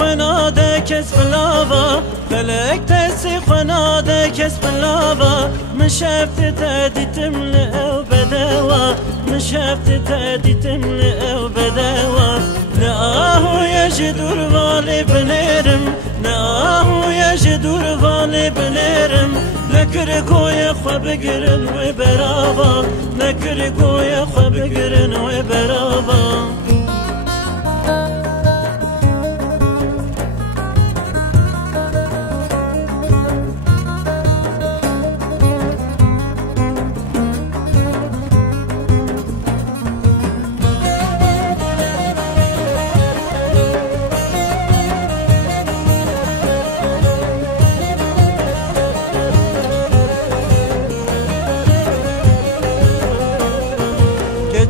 خناده کس بلاوا فلک تسی خناده کس بلاوا من شفت تدیتم لأو بدوا من شفت تدیتم لأو بدوا نآهو يجدور والي بنيرم نآهو يجدور والي بنيرم نكركو يا خبقرن وبرابا نكركو يا خبقرن وبرابا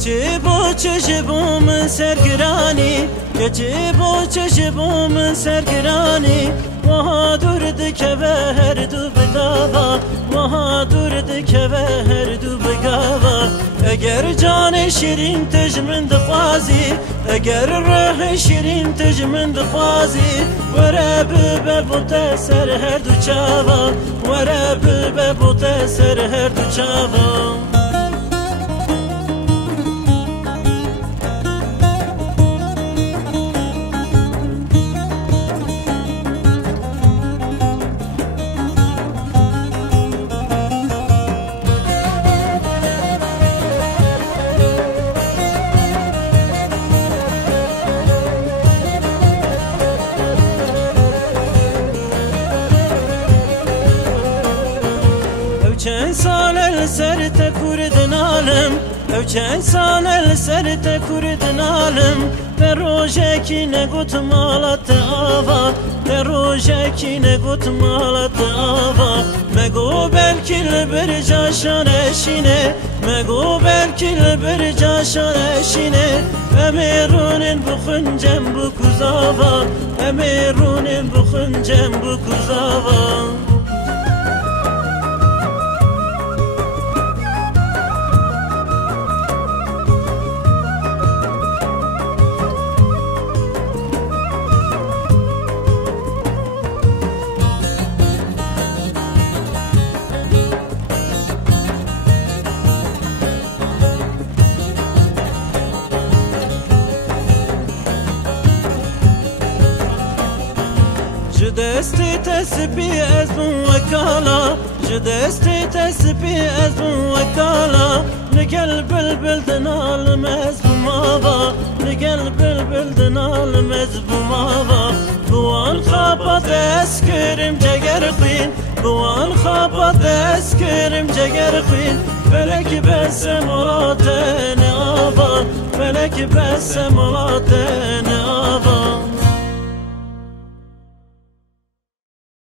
Geçi bu çeşibumun sergirani Geçi bu çeşibumun sergirani Vaha durdu keve her du bedava Vaha durdu keve her du begava Eğer canı şirin tecmin dıfazi Eğer ruh şirin tecmin dıfazi Vere bübe bu teser her du çava Vere bübe bu teser her du çava چند سال السر تکوردن عالم او چند سال السر تکوردن عالم در روژه کی نگوت مالت آوا در روژه کی نگوت مالت آوا مگو بلکی لبر جاشان اشینه مگو بلکی لبر جاشان اشینه امیرونین بخنجم بکوزاوا امیرونین بخنجم بکوزاوا جدستی تسبی از وکالا جدستی تسبی از وکالا نگل بلبل دنالم از بماوا نگل بلبل دنالم از بماوا بوان خابت اسکرم جگر خوین بوان خابت اسکرم جگر خوین فلک بس مراتن آوا فلک بس مراتن آوا